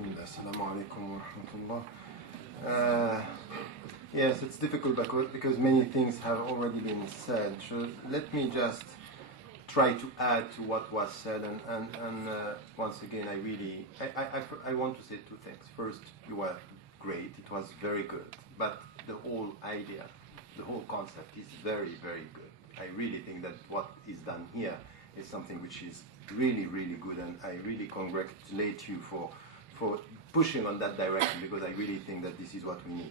Bismillah. Assalamu alaikum wa rahmatullah. Yes, it's difficult because many things have already been said. So let me just try to add to what was said. And once again, I want to say two things. First, you were great. It was very good. But the whole idea, the whole concept is very, very good. I really think that what is done here is something which is really, really good, and I really congratulate you for pushing on that direction, because I really think that this is what we need.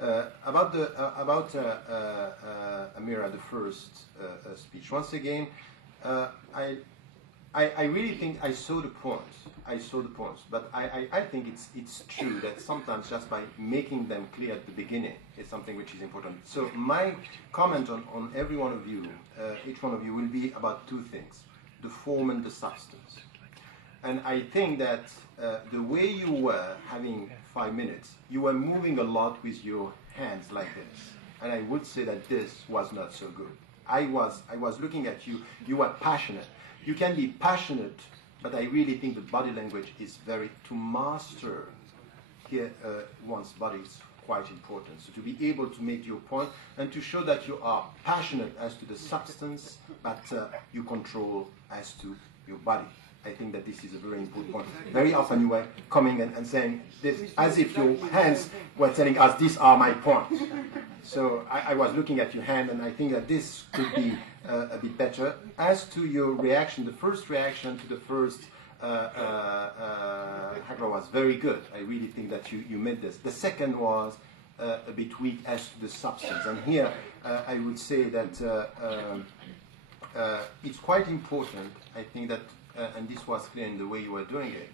About Amira, the first speech. Once again, I really think I saw the points. But I think it's true that sometimes just by making them clear at the beginning is something which is important. So my comment on every one of you, each one of you, will be about two things: the form and the substance. And I think that the way you were having 5 minutes, you were moving a lot with your hands like this. And I would say that this was not so good. I was looking at you, you were passionate. You can be passionate, but I really think the body language is to master here one's body is quite important. So to be able to make your point and to show that you are passionate as to the substance, but you control as to your body. I think that this is a very important point. Very often you were coming and saying this as if your hands were telling us, these are my points. So I was looking at your hand, and I think that this could be a bit better. As to your reaction, the first reaction to the first Hagla was very good. I really think that you made this. The second was a bit weak as to the substance. And here I would say that it's quite important, I think that, and this was clear in the way you were doing it,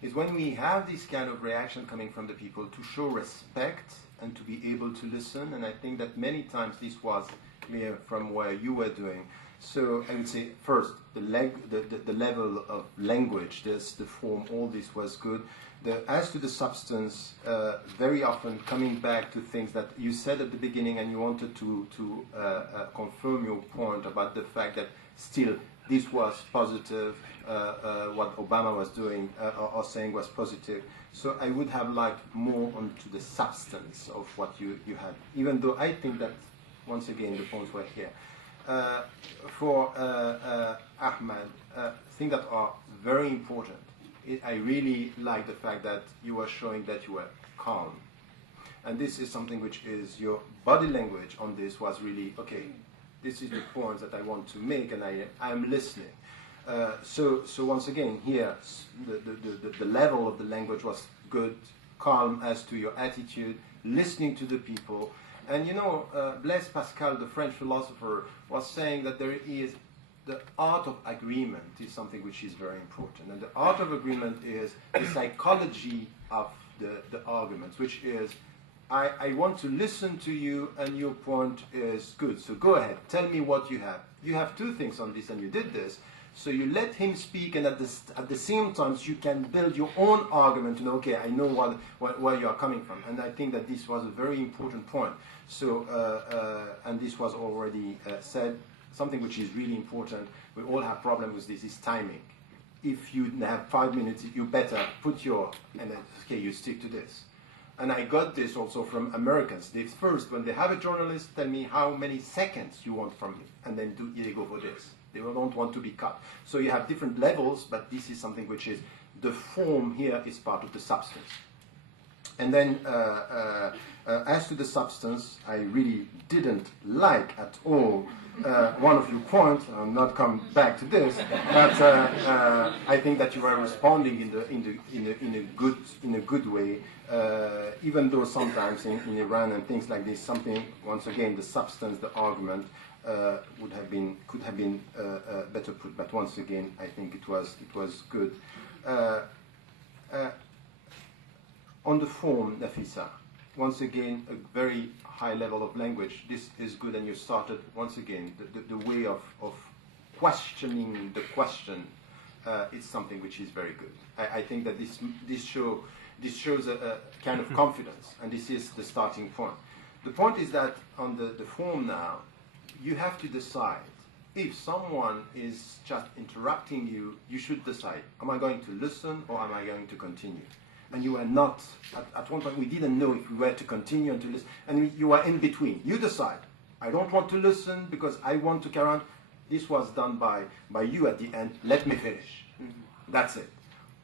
is when we have this kind of reaction coming from the people, to show respect and to be able to listen. And I think that many times this was clear from where you were doing. So I would say first, the level of language, the form, all this was good. As to the substance, very often coming back to things that you said at the beginning, and you wanted to confirm your point about the fact that still this was positive, what Obama was doing or saying was positive. So I would have liked more onto the substance of what you had, even though I think that, once again, the points were here. For Ahmed, things that are very important. I really like the fact that you were showing that you were calm. And this is something which is your body language on this was really, okay, this is the points that I want to make, and I'm listening. So once again, here, the level of the language was good, calm as to your attitude, listening to the people. And you know, Blaise Pascal, the French philosopher, was saying that there is the art of agreement is something which is very important. And the art of agreement is the psychology of the arguments, which is, I want to listen to you, and your point is good. So go ahead, tell me what you have. You have two things on this, and you did this. So you let him speak, and at the same time, you can build your own argument. Okay, I know where you are coming from. And I think that this was a very important point. So, and this was already said. Something which is really important, we all have problems with this, is timing. If you have 5 minutes, you better put and then, okay, you stick to this. And I got this also from Americans. They first, when they have a journalist, tell me how many seconds you want from him, and then they go for this. They don't want to be cut. So you have different levels, but this is something which is, the form here is part of the substance. And then, as to the substance, I really didn't like at all one of your points. I'll not come back to this, but I think that you are responding in a good way. Even though sometimes in Iran and things like this, something, once again, the substance, the argument could have been better put. But once again, I think it was good. On the form, Nafisa, once again, a very high level of language. This is good, and you started, once again, the way of questioning the question is something which is very good. I think that this shows a kind of confidence, and this is the starting point. The point is that on the form now, you have to decide. If someone is just interrupting you, you should decide, am I going to listen or am I going to continue? and you were not, at one point we didn't know if we were to continue and to listen, and you were in between. You decide, I don't want to listen because I want to carry on. This was done by you at the end, let me finish. That's it.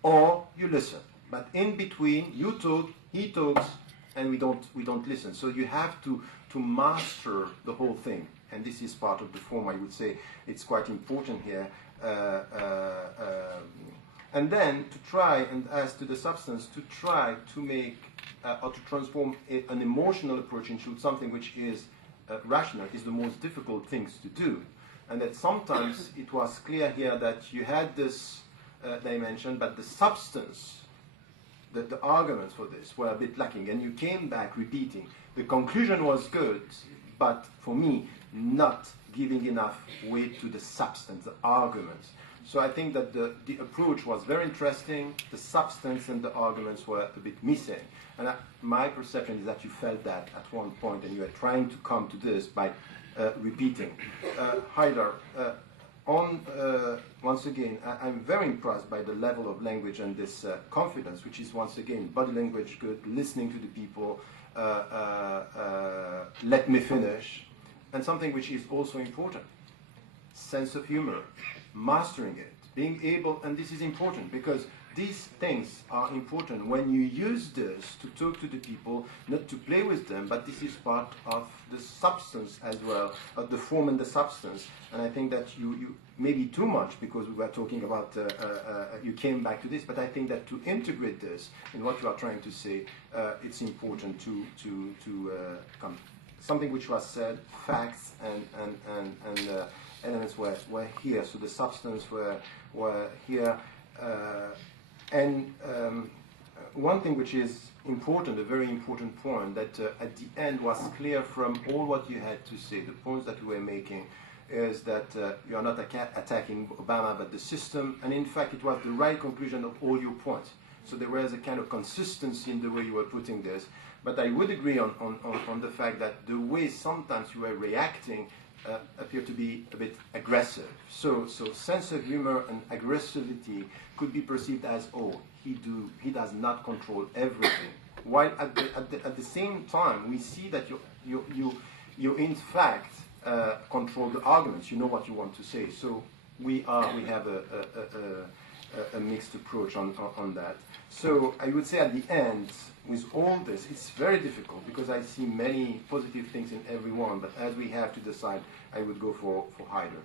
Or you listen. But in between, you talk, he talks, and we don't listen. So you have to master the whole thing. And this is part of the form, I would say. It's quite important here. And then to try, and as to the substance, to try to make or to transform an emotional approach into something which is rational is the most difficult things to do. And that sometimes it was clear here that you had this dimension, but the substance, the arguments for this were a bit lacking, and you came back repeating. The conclusion was good, but for me, not giving enough weight to the substance, the arguments. So I think that the approach was very interesting. The substance and the arguments were a bit missing. And my perception is that you felt that at one point, and you were trying to come to this by repeating. Haidar, once again, I'm very impressed by the level of language and this confidence, which is once again body language good, listening to the people, let me finish, and something which is also important, sense of humor, mastering it, being able, and this is important because these things are important when you use this to talk to the people, not to play with them, but this is part of the substance as well, of the form and the substance. And I think that you maybe too much, because we were talking about, you came back to this, but I think that to integrate this in what you are trying to say, it's important to come. Something which was said, facts and elements were here, so the substance were here. One thing which is important, a very important point, that at the end was clear from all what you had to say, the points that you were making, is that you are not attacking Obama but the system, and in fact it was the right conclusion of all your points. So there was a kind of consistency in the way you were putting this, but I would agree on the fact that the way sometimes you were reacting appear to be a bit aggressive. So sense of humor and aggressivity could be perceived as, oh, he does not control everything. While at the same time, we see that you in fact control the arguments. You know what you want to say. So we have a mixed approach on that. So I would say at the end, with all this, it's very difficult because I see many positive things in everyone, but as we have to decide, I would go for Haidar.